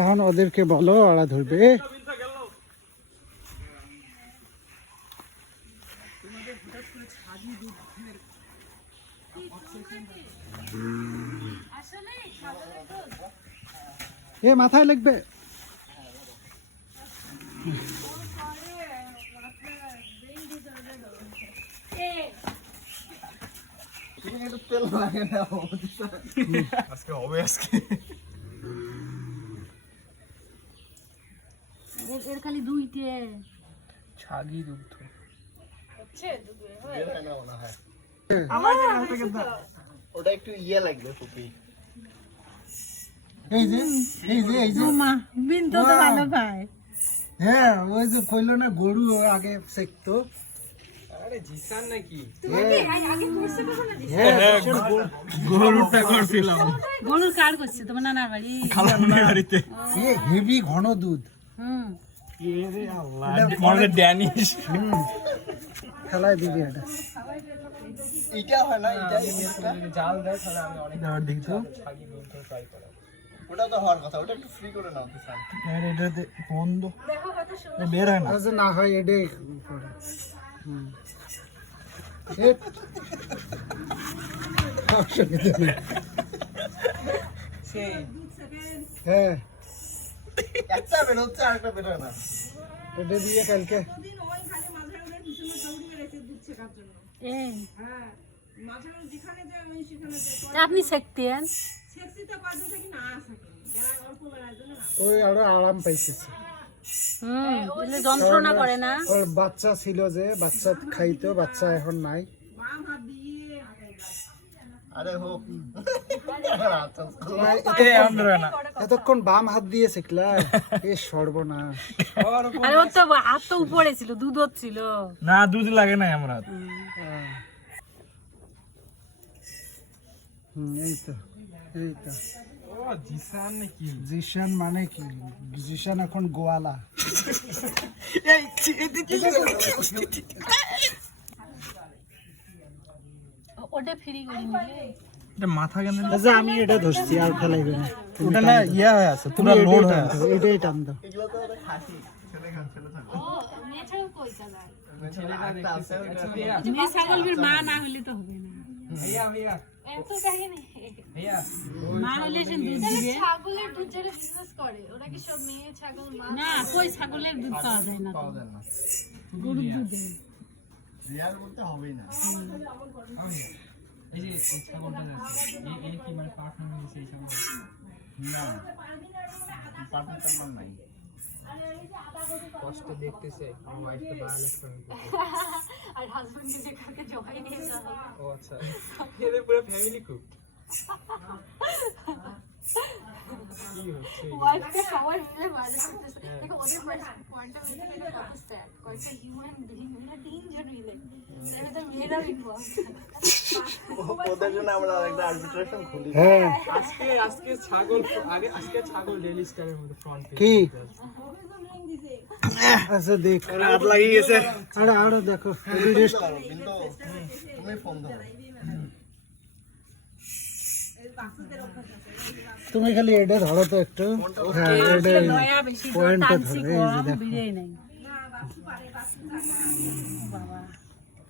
এখন ওদেরকে বলো ওরা ধরবে। এ মাথায় লাগবে। আজকে হবে আজকে এর খালি দুইটে ছাগি দুধ হচ্ছে দুধে হয় ওটা একটু ইয়ে লাগবে ফুপি। এই যে মা বিন তো ভালো পায়। হ্যাঁ ওই যে কইলো না গরু আগে শিখতো। আরে জিসান নাকি আগে করছে কখনো গরুটা করছিলাম গরুর কার করছে তোমার নানার বাড়ি খালামণির বাড়িতে এ হেভি ঘন দুধ। হুম মনে ড্যানিশ খেলায় দিবি এটা। এটা হয় না, এটা জাল দেয় তাহলে আমি অনেক দাঁড় দেখি তো। ছাগি দুধ ট্রাই করা ওটা তো হওয়ার কথা, ওটা একটু ফ্রি করে নাও তো স্যার। এটাতে বন্ধ দেখো কত সুন্দর বের হয় না। আচ্ছা না হয় এটাই করে। হ্যাঁ একটা বের হচ্ছে আর একটা বের হয় না। এটা দিয়ে কালকে এই আপনি শিখতেন ওই আরো আরাম পাইছে। দিলে যন্ত্রণা করে না। ওর বাচ্চা ছিল যে বাচ্চা খাইতো, বাচ্চা এখন নাই। আরে হোক এতক্ষণ বাম হাত দিয়ে শিখলা। এ সর্বনাশ। আরে ওর তো হাত তো উপরে ছিল, দুধ ছিল না দুধ লাগে না আমরা এই তো ও জিসান নাকি জিশান মানে কি? জিশান এখন গোয়ালা। ওটা ফ্রি করে নিলে এটা মাথা কেন আচ্ছা আমি এটা ধরছি আর খেলাইবে না। ওটা না ইয়া হয়ে আছে পুরো লোড হয়ে আছে এটাই টান দাও। এগুলো তো ওদের খাসি, ছেলে খান ছেলে থাকে। ও মেয়ে ছাগল কই চালায়? ছেলেটা আছে ওটা। মেয়ে ছাগলের মা না হলে তো হবে না। ভাইয়া ভাইয়া এত কাহিনী ভাইয়া মা হলে সে দুধ দিবে। ছাগলের দুধ যারা বিজনেস করে ওরা কি সব মেয়ে ছাগল মা? না কই ছাগলের দুধ পাওয়া যায় না তো। গরুর দুধে রিয়াল বলতে হবেই না। এই যে এই ছাগলটা আছে এই কি মানে পার্টনার হয়েছে এই ছাগল না পার্টনার নাম নাই। কষ্ট দেখতেছে আমার ওয়াইফকে বায়ালেট করে আর হাজবেন্ড যে কাকে জমাই নিয়ে যাবে ও আচ্ছা এদের পুরো ফ্যামিলি কুক কি হচ্ছে ওয়াইফকে সবাই মিলে মাঝে করতেছে। দেখো ওদের পয়েন্ট অফ ভিউ থেকে কত স্ট্যাট কয়েকটা হিউম্যান বিং এরা তিনজন মিলে এর তো মেয়েরা ইনভলভ। ওদের জন্য আমরা একটা আরবিট্রেশন খুলি। হ্যাঁ আজকে ছাগল আগে আজকে ছাগল ডেইলি স্টারের মধ্যে ফ্রন্ট কি আচ্ছা দেখ হাত লাগিয়ে গেছে আরো দেখো কিন্তু তুমি ফোন ধরো। তুমি খালি এটা ধরো তো একটু। হ্যাঁ এটা নয়া বেশি তো পয়েন্টটা টানছি ধরো। এই যে কম দেখো বিড়েই নাই।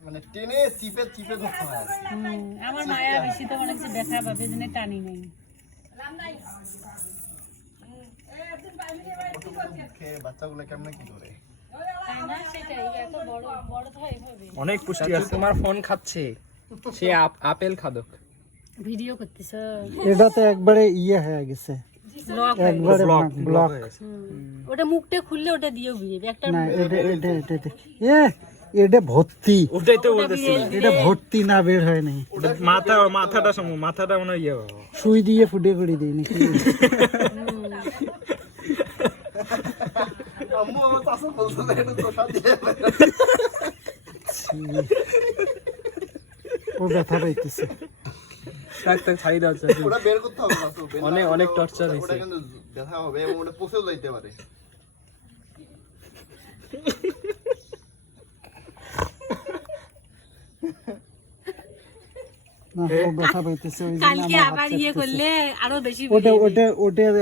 মানে টেনে চিপে চিপে ধরতে হয়। আমার মায়া বেশি তো অনেক কিছু দেখা পাবে জন্য টানি নাই। খেয়ে বাচ্চাগুলো কেমন কি করে? তাই না? সেটাই এত বড় বড় তো এইভাবে অনেক পুষ্টি আছে তোমার ফোন খাচ্ছে সে আপেল খাদক ভিডিও করতেছ। এটাতে একবারে ইয়ে হয়ে গেছে, একবারে ব্লক। ওটা মুখটা খুললে ওটা দিয়েও বিয়ে একটা না এটা এটা ভর্তি, ওটাই তো বলতেছি এটা ভর্তি না বের হয় নাই। মাথাটা মনে হয় ইয়ে সুই দিয়ে ফুটে করে দিই নাকি? আম্মু আমার চাচা বলছিল এটা তো সাথে ও ব্যথা পাইতেছে। থাক থাক ছাড়ি দাও আচ্ছা। ওটা বের করতে হবে বাসু, বের না অনেক- অনেক করলে torture ওটা হয়েছে। কিন্তু ব্যথা হবে এবং ওটা পচেও যাইতে পারে। না, ও ব্যথা পাইতেছে ওই জন্য কালকে আমার আবার হাত ইয়ে চাটতেছে। করলে আরো বেশি ওটা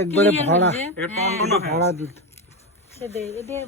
একবারে clear ভরা হচ্ছে। ভরা দুধ। এদের